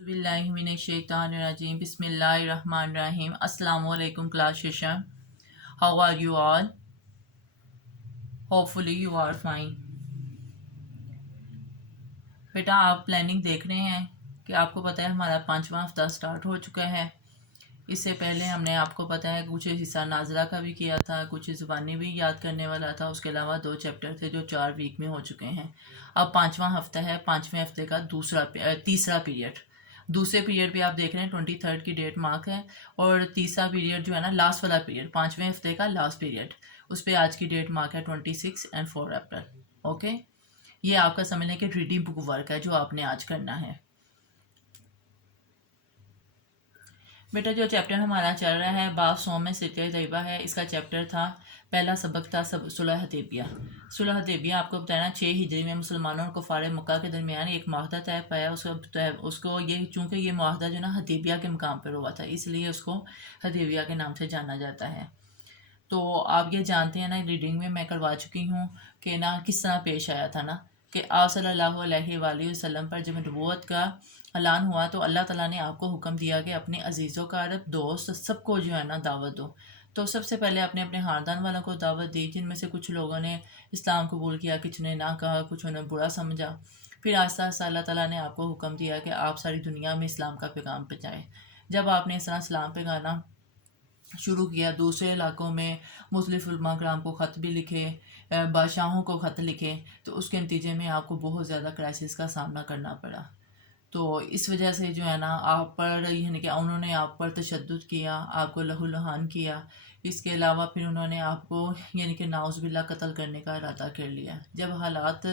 Bismillahirrahmanirrahim. Bismillahirrahmanirrahim. Assalamu alaikum class session. How are you all? Hopefully you are fine. बेटा आप planning देख रहे हैं कि आपको पता है हमारा 5वां हफ्ता स्टार्ट हो चुका है। इससे पहले हमने आपको पता है कुछ हिस्सा नाजरा का भी किया था, कुछ ज़ुबानी भी याद करने वाला था, उसके अलावा 2 चैप्टर थे जो 4 वीक में हो चुके हैं। अब 5वां हफ्ता है, 5वें हफ्ते का तीसरा पीरियड। दूसरे पीरियड भी आप देख रहे हैं 23 की डेट मार्क है, और तीसरा पीरियड जो है ना लास्ट वाला पीरियड 5वें हफ्ते का लास्ट पीरियड, उस पर आज की डेट मार्क है 26 एंड 4 अप्रैल। ओके, ये आपका समझ लें कि रीडिंग बुक वर्क है जो आपने आज करना है। बेटा जो चैप्टर हमारा चल रहा है बाब सौ में सित्ते तैयबा है, इसका चैप्टर था, पहला सबक था सुलह हदैबिया। सुलह हदैबिया आपको बताना 6 हिजरी में मुसलमानों और कुफार मक्का के दरमियान एक माहदा तय पाया। उसको ये चूँकि ये माहदा जो ना हदैबिया के मकाम पर हुआ था, इसलिए उसको हदैबिया के नाम से जाना जाता है। तो आप ये जानते हैं ना, रीडिंग में मैं करवा चुकी हूँ कि ना किस तरह पेश आया था ना, कि आप सल्लल्लाहु अलैहि वसल्लम पर जब नबूवत का ऐलान हुआ तो अल्लाह ताला ने आपको हुक्म दिया कि अपने अजीज़ों कारब दोस्त सबको जो है ना दावत दो। तो सबसे पहले आपने अपने ख़ानदान वालों को दावत दी, जिनमें से कुछ लोगों ने इस्लाम कबूल किया, कुछ ने ना कहा, कुछ ने बुरा समझा। फिर आहिस्ता आहिस्ता अल्लाह ताला ने आपको हुक्म दिया कि आप सारी दुनिया में इस्लाम का पैगाम पहुँचाएँ। जब आपने इस तरह इस्लाम पैगाना शुरू किया, दूसरे इलाकों में मुख्तलिफ़ उलमा कराम को ख़त भी लिखे, बादशाहों को ख़त लिखे, तो उसके नतीजे में आपको बहुत ज़्यादा क्राइसिस का सामना करना पड़ा। तो इस वजह से जो है ना आप पर यानी कि उन्होंने आप पर तशद्दुद किया, आपको लहूलुहान किया। इसके अलावा फिर उन्होंने आपको यानी कि नाउज़ुबिल्लाह कत्ल करने का इरादा कर लिया। जब हालात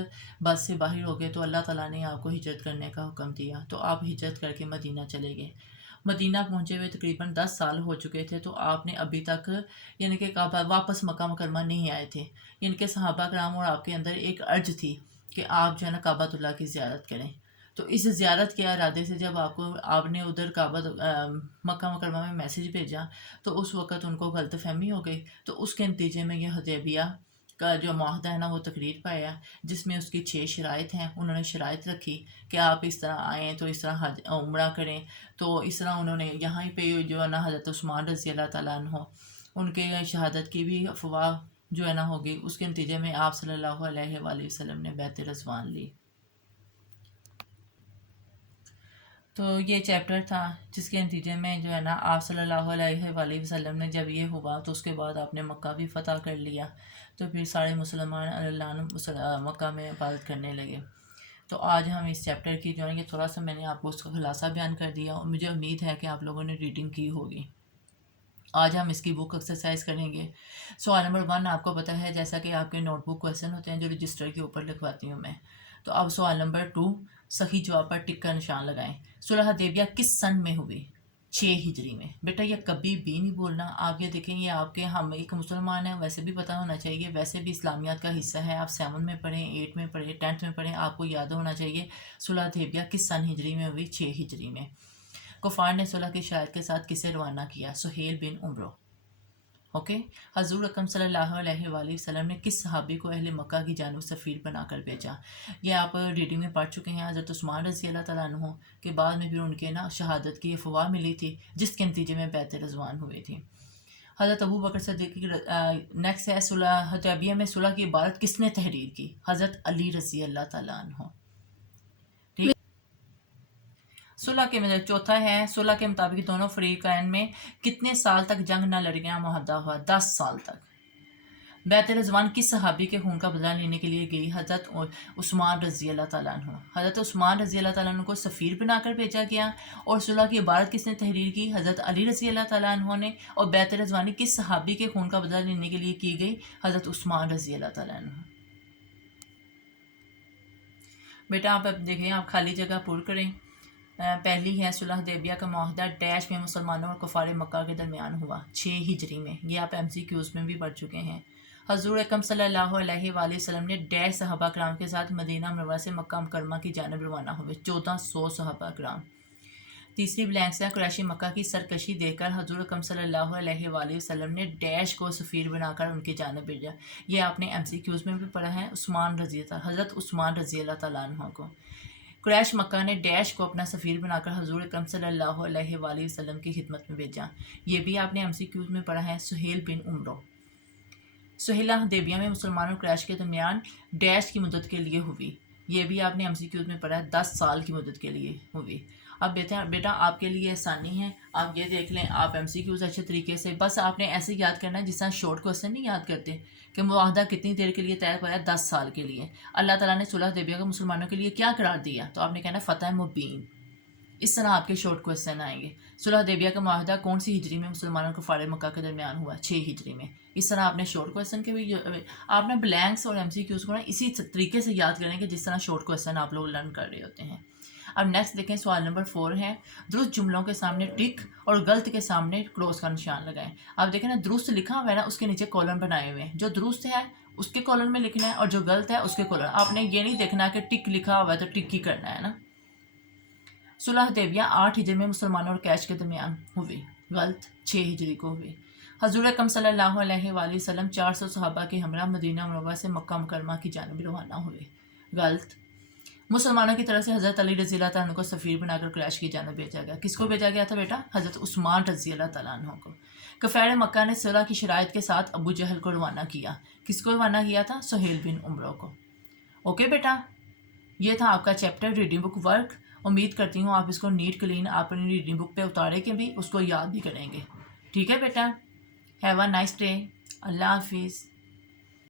बस से बाहर हो गए तो अल्लाह ताला ने आपको हिजरत करने का हुक्म दिया, तो आप हिजरत करके मदीना चले गए। मदीना पहुँचे हुए तकरीबन 10 साल हो चुके थे, तो आपने अभी तक यानी कि काबा वापस मक्का मुकरमा नहीं आए थे। यानी कि सहाबा कराम और आपके अंदर एक अर्ज थी कि आप जो है ना काबातुल्लाह की ज़ियारत करें। तो इस ज़ियारत के इरादे से जब आपने उधर मक्का मुकरमा में मैसेज भेजा, तो उस वक़्त उनको गलतफ़हमी हो गई। तो उसके नतीजे में ये हुदैबिया का जो माहदा है ना वो तकरीर पाया, जिसमें उसकी 6 शराइत हैं। उन्होंने शराइत रखी कि आप इस तरह आएँ तो इस तरह हज उम्रा करें। तो इस तरह उन्होंने यहाँ पे जो है ना हज़रत उस्मान रज़ी अल्लाह ताला अन्हो उनके शहादत की भी अफवाह जो है ना होगी। उसके नतीजे में आप सल्लल्लाहु अलैहि वसल्लम ने बैत रज़वान ली। तो ये चैप्टर था जिसके नतीजे में जो है ना आप सल्लल्लाहु अलैहि वसल्लम ने जब ये हुआ तो उसके बाद आपने मक्का भी फ़तह कर लिया। तो फिर सारे मुसलमान अल्लाह मक्का में इबादत करने लगे। तो आज हम इस चैप्टर की जो है ये थोड़ा सा मैंने आपको उसका खुलासा बयान कर दिया, और मुझे उम्मीद है कि आप लोगों ने रीडिंग की होगी। आज हम इसकी बुक एक्सरसाइज करेंगे। सवाल नंबर 1 आपको पता है, जैसा कि आपके नोटबुक क्वेश्चन होते हैं जो रजिस्टर के ऊपर लिखवाती हूँ मैं। तो अब सवाल नंबर 2, सही जवाब पर टिक का निशान लगाएं। सुलह हदैबिया किस सन में हुई? 6 हिजरी में। बेटा ये कभी भी नहीं बोलना। आप ये देखें, ये आपके हम एक मुसलमान हैं वैसे भी पता होना चाहिए, वैसे भी इस्लामियात का हिस्सा है। आप 7 में पढ़ें, 8 में पढ़ें, 10th में पढ़ें, आपको याद होना चाहिए सुलह हदैबिया किस सन हिजरी में हुई? 6 हिजरी में। कुफार ने सुलह की शायद के साथ किसे रवाना किया? सुहेल बिन उमरो। ओके, हजूर अकरम सल्लल्लाहु अलैहि वसल्लम ने किस सहाबी को अहले मक्का की जानब सफ़ीर बनाकर भेजा? ये आप रीडिंग में पढ़ चुके हैं। हज़रत उस्मान रज़ी अल्लाह तआला अन्हु के बाद में फिर उनके ना शहादत की अफवाह मिली थी, जिसके नतीजे में बैत रज़वान हुए थी। हज़रत अबू बकर सिद्दीक़ की नेक्स्ट है सुलह हदैबिया में सुलह की इबारत किसने तहरीर की? हज़रत अली रज़ी अल्लाह तआला अन्हु। ठीक, सुलह के मतलब चौथा है, सुलह के मुताबिक दोनों फरीकैन में कितने साल तक जंग न लड़ना मुहद्दा हुआ? 10 साल तक। बैत रज़वान किस सहाबी के खून का बदला लेने के लिए गई? हज़रत उस्मान रज़ी अल्लाह तआला अन्हु। हज़रत उस्मान रज़ी अल्लाह तआला अन्हु को सफ़ीर बनाकर भेजा गया। और सुलह की इबारत किसने तहरीर की? हज़रत अली रज़ी अल्लाह तआला अन्हु ने। और बैत रज़वानी किस सहाबी के खून का बदला लेने के लिए की गई? हज़रत उस्मान रज़ी अल्लाह तआला अन्हु। बेटा आप अब देखें, आप खाली जगह पुर करें। पहली है सुलह हदैबिया का मुआहदा डैश में मुसलमानों और कुफार मक्का के दरमियान हुआ 6 हिजरी में। ये आप MCQs में भी पढ़ चुके हैं। हजूर अकरम सल्लल्लाहु अलैहि वसल्लम ने डैश सहाबा कराम के साथ मदीना मुनव्वरा से मक्का मुकरमा की जानब रवाना हुए 1400 सहाबा कराम। तीसरी ब्लैंक से कुरैशी मक्का की सरकशी देखकर हजूर अकरम सल्लल्लाहु अलैहि वसल्लम ने डैश को सफ़ीर बनाकर उनकी जानब भेजा। ये आपने MCQs में भी पढ़ा है। हज़रत उस्मान रज़ी अल्लाह तआला अन्हु को। قریش مکہ نے ڈیش کو اپنا سفیر بنا کر حضور اکرم صلی اللہ علیہ وآلہ وسلم کی خدمت میں بھیجا. یہ بھی آپ نے MCQs میں پڑھا ہے. سہیل بن عمرو. صلح حدیبیہ میں مسلمانوں اور قریش کے درمیان ڈیش کی مدت کے لیے ہوئی. یہ بھی آپ نے MCQs میں پڑھا ہے. 10 سال کی مدت کے لیے ہوئی. اب بیٹا آپ کے لیے آسانی ہے, آپ یہ دیکھ لیں, آپ MCQs اچھے طریقے سے, بس آپ نے ایسے یاد کرنا ہے جس طرح شارٹ کوسچن نہیں یاد کرتے کہ معاہدہ کتنی دیر کے لیے طے ہوا ہے, 10 سال کے لیے. اللہ تعالیٰ نے صلح حدیبیہ کو مسلمانوں کے لیے کیا قرار دیا, تو آپ نے کہنا فتح مبین. اس طرح آپ کے شارٹ کوسچن آئیں گے. صلح حدیبیہ کا معاہدہ کون سی ہجری میں مسلمانوں کو کفار مکہ کے درمیان ہوا؟ 6 ہجری میں. اس طرح آپ نے شارٹ کوسچن کے بھی آپ نے بلینکس اور MCQs کو نا اسی طریقے سے یاد کریں گے جس طرح شارٹ کوسچن آپ لوگ لرن کر رہے ہوتے ہیں. اب نیکسٹ دیکھیں, سوال نمبر 4 ہے درست جملوں کے سامنے ٹک اور غلط کے سامنے کراس کا نشان لگائیں. اب دیکھیں نا, درست لکھا ہوا ہے نا, اس کے نیچے کالم بنائے ہوئے ہیں. جو درست ہے اس کے کالم میں لکھنا ہے اور جو غلط ہے اس کے کالم. آپ نے یہ نہیں دیکھنا کہ ٹک لکھا ہوا ہے تو ٹک ہی کرنا ہے نا. صلح حدیبیہ 8 ہجری میں مسلمانوں اور قریش کے درمیان ہوئی. غلط. 6 ہجری کو ہوئی. حضور اکرم صلی اللہ علیہ وآلہ وسلم 400 صحابہ کے ہمراہ مدینہ منورہ سے مکہ مکرمہ کی جانب روانہ ہوئے. غلط. مسلمانوں کی طرف سے حضرت علی رضی اللہ تعالیٰ عنہ کو سفیر بنا کر قریش کی جانب بھیجا گیا. کس کو بھیجا گیا تھا بیٹا؟ حضرت عثمان رضی اللہ تعالیٰ عنہ کو. کفار مکہ نے صلح کی شرائط کے ساتھ ابو جہل کو روانہ کیا. کس کو روانہ کیا تھا؟ سہیل بن عمرو کو. اوکے بیٹا, یہ تھا آپ کا چیپٹر ریڈنگ بک ورک. امید کرتی ہوں آپ اس کو نیٹ کلین اپنی ریڈنگ بک پہ اتارے کے بھی اس کو یاد بھی کریں گے. ٹھیک ہے بیٹا, ہیو اے نائس ڈے. اللہ حافظ.